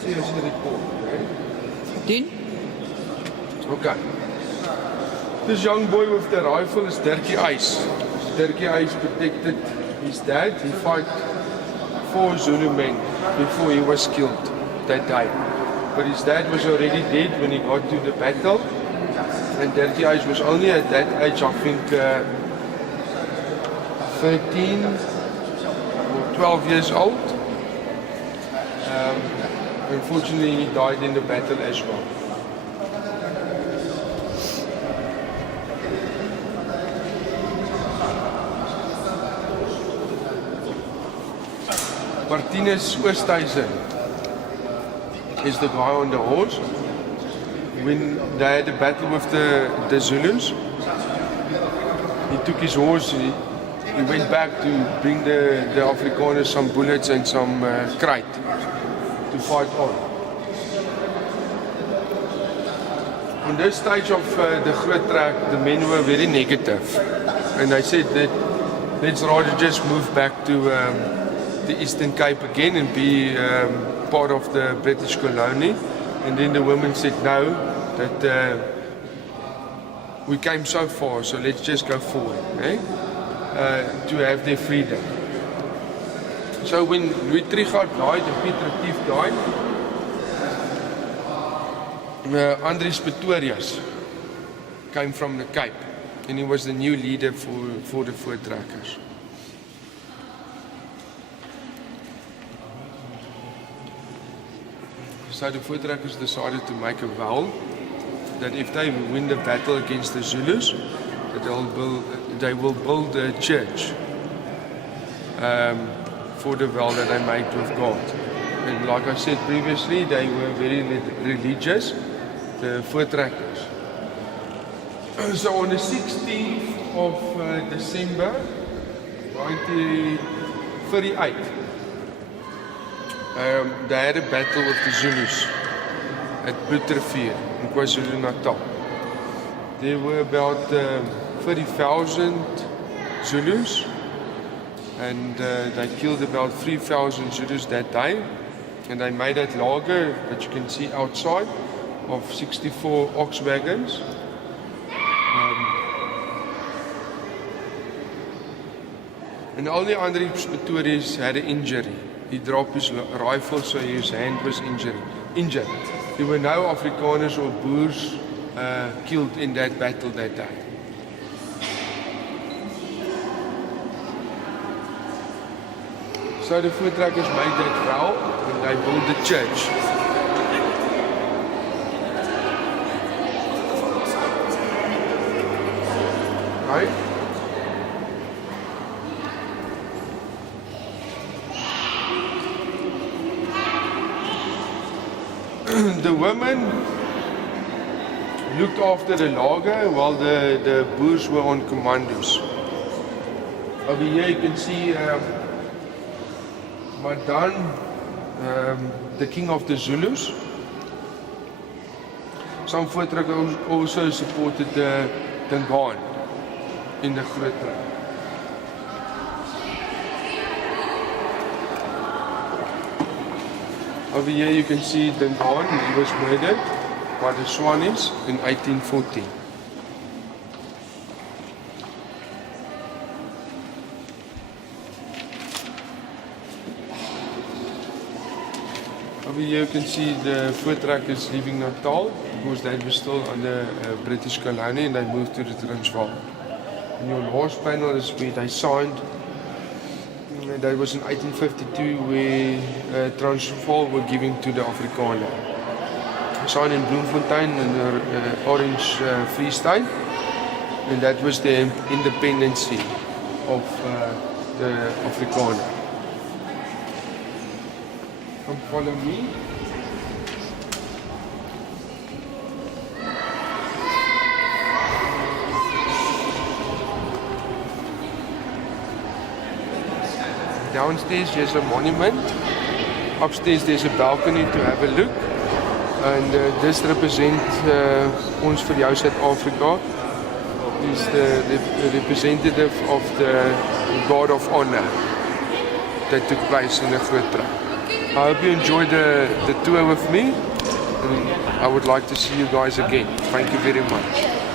See as jy report, okay? Doen? Okay. This young boy with the rifle is Dirkie Ice. Dirkie Ice protected his dad. He fought 4 Zulu men before he was killed that day. But his dad was already dead when he got to the battle. And Dirkie Ice was only at that age, I think, 13 or 12 years old. Unfortunately, he died in the battle as well. Martinez Oosthuizen is the guy on the horse. When they had a battle with the Zulus, he took his horse, he went back to bring the Afrikaners some bullets and some crate to fight on. On this stage of the Groot Trek, the men were very negative, and they said that let's rather just move back to the Eastern Cape again and be part of the British colony. And then the women said no, that we came so far, so let's just go forward, to have their freedom. So when Louis Trichardt died and Piet Retief died, Andries Pretorius came from the Cape, and he was the new leader for the Voortrekkers. So the Voortrekkers decided to make a vow that if they win the battle against the Zulus, that they will build a church for the vow that they made with God. And like I said previously, they were very religious, the Voortrekkers. So on the 16th of December 1938, they had a battle with the Zulus at Butterfield in KwaZulu-Natal. There were about 30,000 Zulus, and they killed about 3,000 Zulus that day. And they made that lager that you can see outside of 64 ox wagons. And only Andries Pretorius had an injury. He dropped his rifle, so his hand was injured. There were no Afrikaners or Boers killed in that battle that day. So the Voortrekkers made that vow and they built the church. Right? The women looked after the lager while the Boers were on commandos. Over here you can see Madan, the king of the Zulus. Some Voortrekkers also supported the Dingaan in the Groot Trek. Over here you can see Dingaan, he was murdered by the Swanis in 1840. Over here you can see the Voortrekkers leaving Natal because they were still under British colony and they moved to the Transvaal. And your last panel is where they signed. That was in 1852 where Transvaal were given to the Afrikaner. Signed in Bloemfontein in the Orange Free State, and that was the independency of the Afrikaner. Come follow me. Downstairs there's a monument. Upstairs there's a balcony to have a look. And this represents ons vir jou Suid-Afrika. Is the representative of the God of Honor that took place in the Groot Trek. I hope you enjoyed the tour with me. And I would like to see you guys again. Thank you very much.